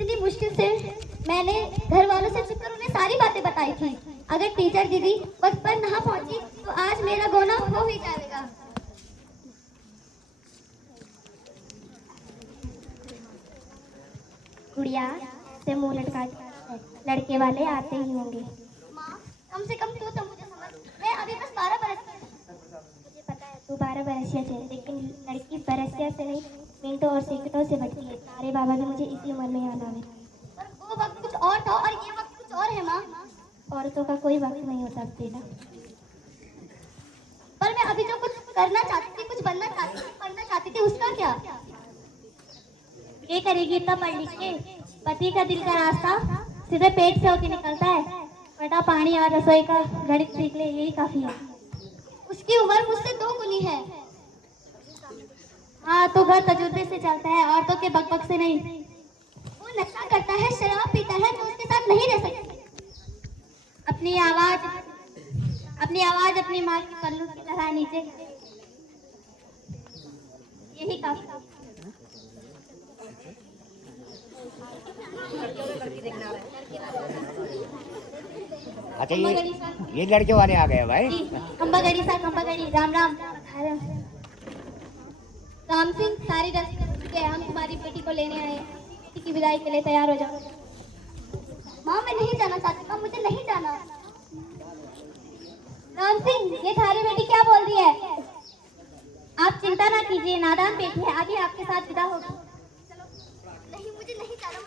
इतनी मुश्किल से मैंने घर वालों से छुपकर उन्हें सारी बातें बताई थी। अगर टीचर दीदी वक्त पर ना पहुंची तो आज मेरा गोना हो ही जाएगा। गुड़िया से मुंह लटका लड़के वाले आते ही होंगे। माँ, कम से कम तू तो मुझे समझ। मैं अभी बस 12 बरस की हूँ। मुझे पता है तू 12 बरसिया है, लेकिन लड़की बरसिया से नहीं मिनटों और सेकंडों से बढ़ती है। तारे बाबा ने मुझे इसी उम्र में आना है। पर वो वक्त कुछ और था और ये वक्त कुछ और है माँ। औरतों का कोई वक्त नहीं होता बेटा। पर मैं अभी जो कुछ करना चाहती थी, कुछ बनना चाहती थी, पढ़ना चाहती थी, उसका क्या? ये करेगी इतना पढ़ लिख के? पति का दिल का रास्ता सीधे पेट से होके निकलता है। बेटा पानी और रसोई का गणित सीख ले, यही काफी है। उसकी उम्र मुझसे 2 गुनी है। हाँ तो घर तजुर्बे से चलता है, औरतों के बकबक से नहीं। वो नशा करता है, शराब पीता है तो उसके साथ नहीं रह सकती। अपनी आवाज अपनी माँ की पल्लू की तरह नीचे, यही काफी। अच्छा ये लड़के वाले आ गए भाई। खंबागड़ी सा खंबागड़ी, राम राम। राम सिंह, सारी रस्म के हम तुम्हारी बेटी को लेने आए। बेटी की विदाई के लिए तैयार हो जाओ। माँ मैं नहीं जाना चाहती, माँ मुझे नहीं जाना। राम सिंह, ये थारी बेटी क्या बोल रही है? आप चिंता ना कीजिए, नादान बेटी है, अभी आपके साथ विदा होगी। नहीं मुझे नहीं जाना।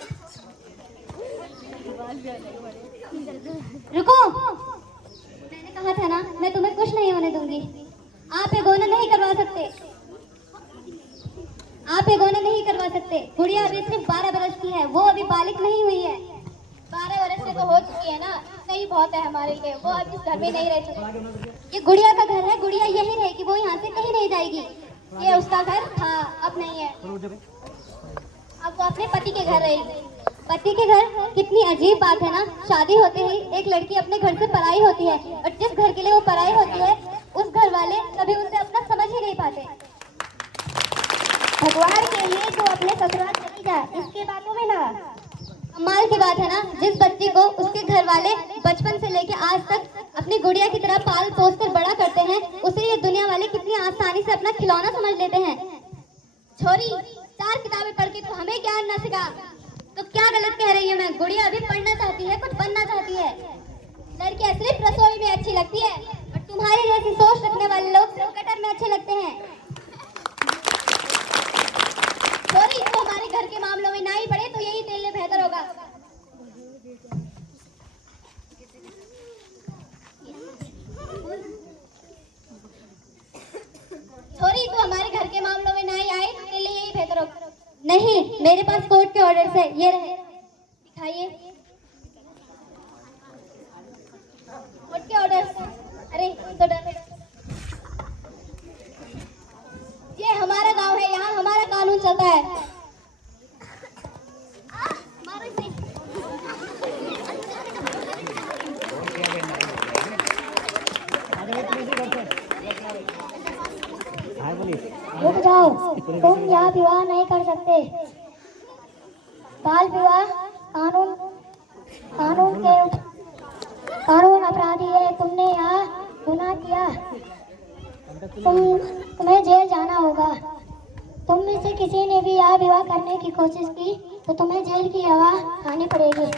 रुको, मैंने कहा था ना मैं तुम्हें कुछ नहीं होने दूंगी। आप ये गोना नहीं करवा सकते। आप ये गोना नहीं करवा सकते। गुड़िया अभी सिर्फ 12 बरस की है, वो अभी बालिक नहीं हुई है। 12 बरस से तो हो चुकी है ना, नहीं बहुत है हमारे लिए। वो अब इस घर में नहीं रह सकती। ये गुड़िया का घर है, गुड़िया यही रहेगी, वो यहाँ से कहीं नहीं जाएगी। ये उसका घर था, अब नहीं है। अब वो अपने पति के घर रहेगी। पति के घर, कितनी अजीब बात है ना। शादी होते ही एक लड़की अपने घर से पराई होती है, और जिस घर के लिए वो पराई होती है उस घर वाले कभी उसे अपना समझ ही नहीं पाते। भगवान के लिए तो अपने ससुराल चली जाए, इसके बातों में ना। कमाल की बात है ना, जिस बच्ची को उसके घर वाले बचपन से लेके आज तक अपनी गुड़िया की तरह पाल पोस कर बड़ा करते हैं, उसे ये दुनिया वाले कितनी आसानी से अपना खिलौना समझ लेते हैं। छोरी, 4 किताबें पढ़ के तो हमें ज्ञान न सिखा, तो क्या गलत कह रही है मैं? गुड़िया अभी पढ़ना चाहती है, कुछ बनना चाहती है। लड़कियां सिर्फ रसोई में अच्छी लगती है, और तुम्हारे जैसी सोच रखने वाले लोग सिर्फ कटर में अच्छे लगते हैं। छोरी, तो हमारे घर के मामलों में ना ही पड़े तो यही तेल बेहतर होगा। छोरी, तो हमारे घर के मामलों में ना ही आए तो तेल यही बेहतर होगा। नहीं, मेरे पास कोर्ट के ऑर्डर है, ये रहे, दिखाइए कोर्ट के ऑर्डर। अरे तो डर, ये हमारा गांव है, यहाँ हमारा कानून चलता है। रुक जाओ, तुम यहाँ विवाह नहीं कर सकते। बाल विवाह कानून अपराधी है। तुमने यहाँ गुनाह किया, तुम्हें जेल जाना होगा। तुम में से किसी ने भी यहाँ विवाह करने की कोशिश की तो तुम्हें जेल की हवा खानी पड़ेगी।